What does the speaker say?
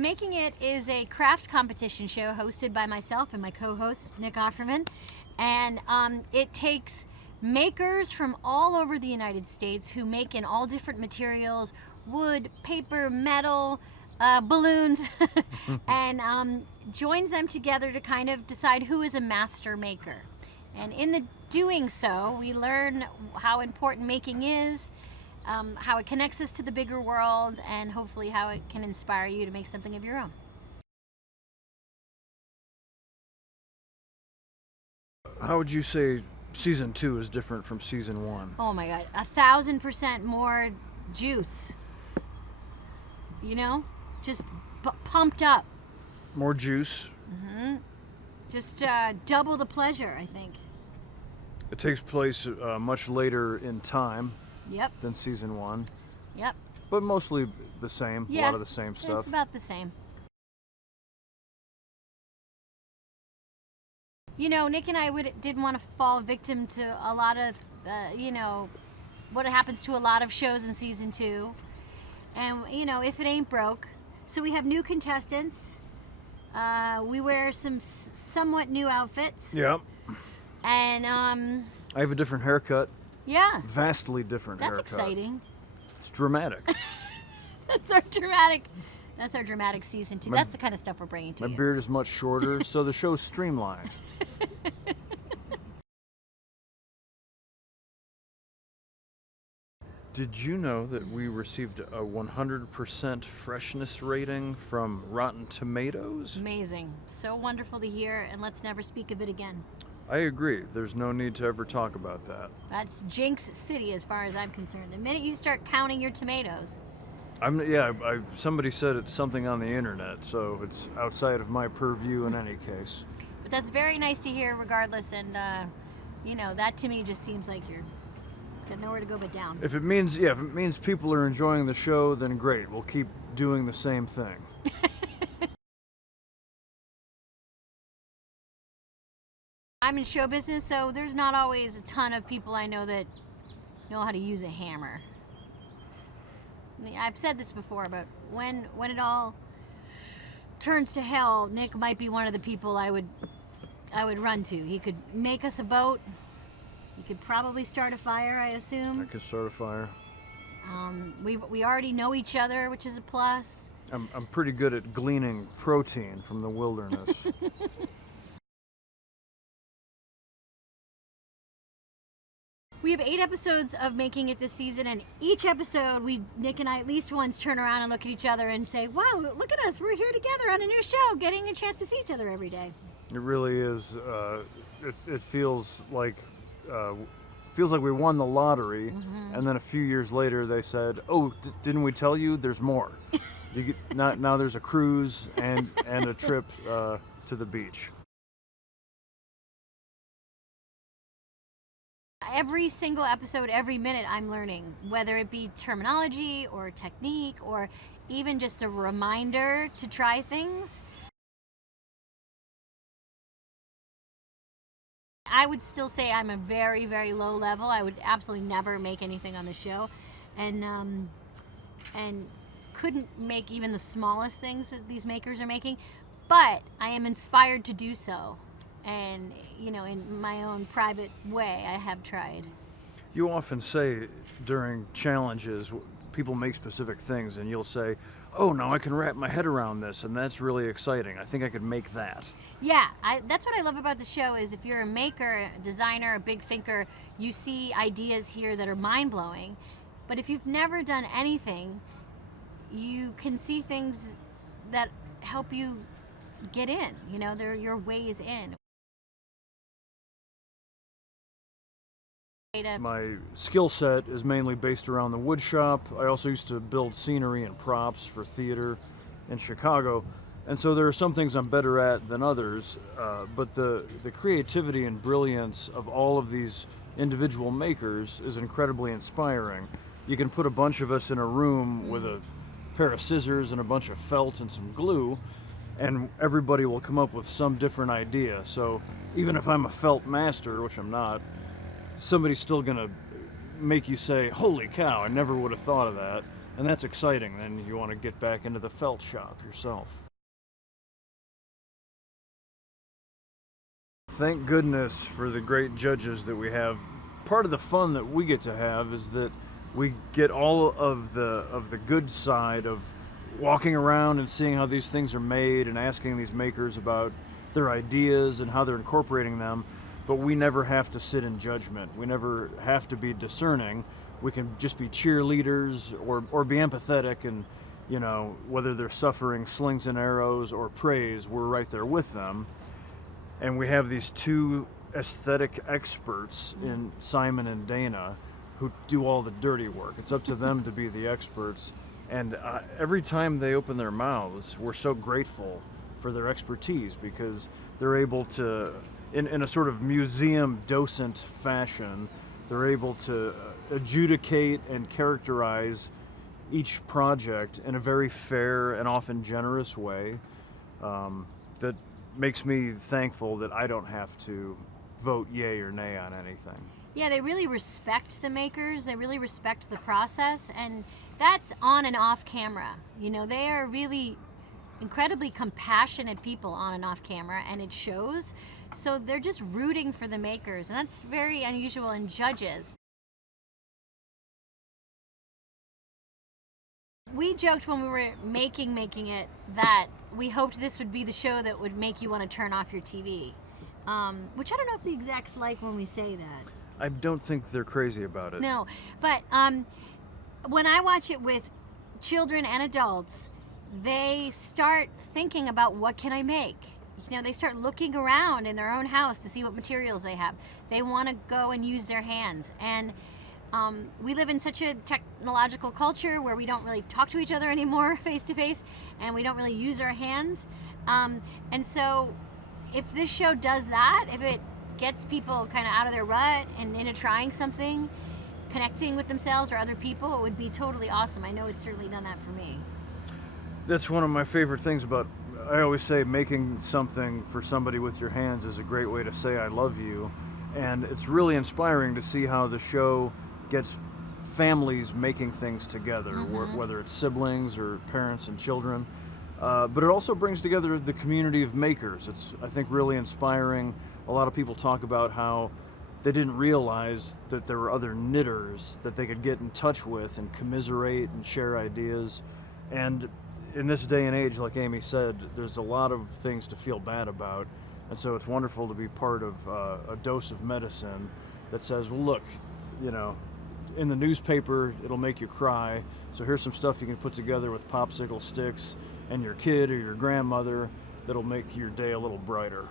Making It is a craft competition show hosted by myself and my co-host, Nick Offerman. And it takes makers from all over the United States who make in all different materials, wood, paper, metal, balloons, and joins them together to kind of decide who is a master maker. And in the doing so, we learn how important making is, how it connects us to the bigger world, and hopefully how it can inspire you to make something of your own. How would you say season 2 is different from season 1? Oh my God, 1,000% more juice. You know, just pumped up. More juice. Mm-hmm. Just double the pleasure, I think. It takes place much later in time. Yep. Than season 1. Yep. But mostly the same. Yeah, a lot of the same stuff. It's about the same. You know, Nick and I didn't want to fall victim to a lot of, you know, what happens to a lot of shows in season 2. And, you know, if it ain't broke. So we have new contestants. We wear some somewhat new outfits. Yep. And, I have a different haircut. Yeah. Vastly different haircut. That's exciting. It's dramatic. That's our dramatic season 2. That's the kind of stuff we're bringing to you. My beard is much shorter, so the show's streamlined. Did you know that we received a 100% freshness rating from Rotten Tomatoes? Amazing. So wonderful to hear, and let's never speak of it again. I agree. There's no need to ever talk about that. That's Jinx City as far as I'm concerned. The minute you start counting your tomatoes. Somebody said it's something on the internet, so it's outside of my purview in any case. But that's very nice to hear regardless, and you know, that to me just seems like you're got nowhere to go but down. If it means people are enjoying the show, then great. We'll keep doing the same thing. I'm in show business, so there's not always a ton of people I know that know how to use a hammer. I've said this before, but when it all turns to hell, Nick might be one of the people I would run to. He could make us a boat. He could probably start a fire, I assume. I could start a fire. We already know each other, which is a plus. I'm pretty good at gleaning protein from the wilderness. We have 8 episodes of Making It this season, and each episode, Nick and I at least once turn around and look at each other and say, wow, look at us, we're here together on a new show, getting a chance to see each other every day. It really is, it feels like we won the lottery, and then a few years later they said, oh, didn't we tell you, there's more. Now there's a cruise and a trip to the beach. Every single episode, every minute, I'm learning, whether it be terminology or technique or even just a reminder to try things. I would still say I'm a very, very low level. I would absolutely never make anything on the show, and couldn't make even the smallest things that these makers are making, but I am inspired to do so. And, you know, in my own private way, I have tried. You often say during challenges, people make specific things, and you'll say, oh, now I can wrap my head around this, and that's really exciting. I think I could make that. Yeah, that's what I love about the show is if you're a maker, a designer, a big thinker, you see ideas here that are mind-blowing. But if you've never done anything, you can see things that help you get in. You know, they're your ways in. My skill set is mainly based around the wood shop. I also used to build scenery and props for theater in Chicago, and so there are some things I'm better at than others, but the creativity and brilliance of all of these individual makers is incredibly inspiring. You can put a bunch of us in a room with a pair of scissors and a bunch of felt and some glue, and everybody will come up with some different idea. So even if I'm a felt master, which I'm not, somebody's still gonna make you say, holy cow, I never would have thought of that. And that's exciting. Then you want to get back into the felt shop yourself. Thank goodness for the great judges that we have. Part of the fun that we get to have is that we get all of the good side of walking around and seeing how these things are made and asking these makers about their ideas and how they're incorporating them. But we never have to sit in judgment. We never have to be discerning. We can just be cheerleaders or be empathetic, and whether they're suffering slings and arrows or praise, we're right there with them. And we have these two aesthetic experts in Simon and Dana who do all the dirty work. It's up to them to be the experts. And every time they open their mouths, we're so grateful for their expertise, because they're able to, in a sort of museum docent fashion, they're able to adjudicate and characterize each project in a very fair and often generous way that makes me thankful that I don't have to vote yay or nay on anything. Yeah, they really respect the makers. They really respect the process, and that's on and off camera. They are really incredibly compassionate people on and off camera, and it shows. So they're just rooting for the makers, and that's very unusual in judges. We joked when we were making it that we hoped this would be the show that would make you want to turn off your TV, which I don't know if the execs like when we say that. I don't think they're crazy about it. No, but when I watch it with children and adults, they start thinking about, what can I make? They start looking around in their own house to see what materials they have. They want to go and use their hands. And we live in such a technological culture where we don't really talk to each other anymore face to face, and we don't really use our hands. And so if this show does that, if it gets people kind of out of their rut and into trying something, connecting with themselves or other people, it would be totally awesome. I know it's certainly done that for me. That's one of my favorite things about, I always say, making something for somebody with your hands is a great way to say I love you. And it's really inspiring to see how the show gets families making things together, whether it's siblings or parents and children. But it also brings together the community of makers. It's, I think, really inspiring. A lot of people talk about how they didn't realize that there were other knitters that they could get in touch with and commiserate and share ideas. And in this day and age, like Amy said, there's a lot of things to feel bad about. And so it's wonderful to be part of a dose of medicine that says, well, look, in the newspaper, it'll make you cry. So here's some stuff you can put together with popsicle sticks and your kid or your grandmother that'll make your day a little brighter.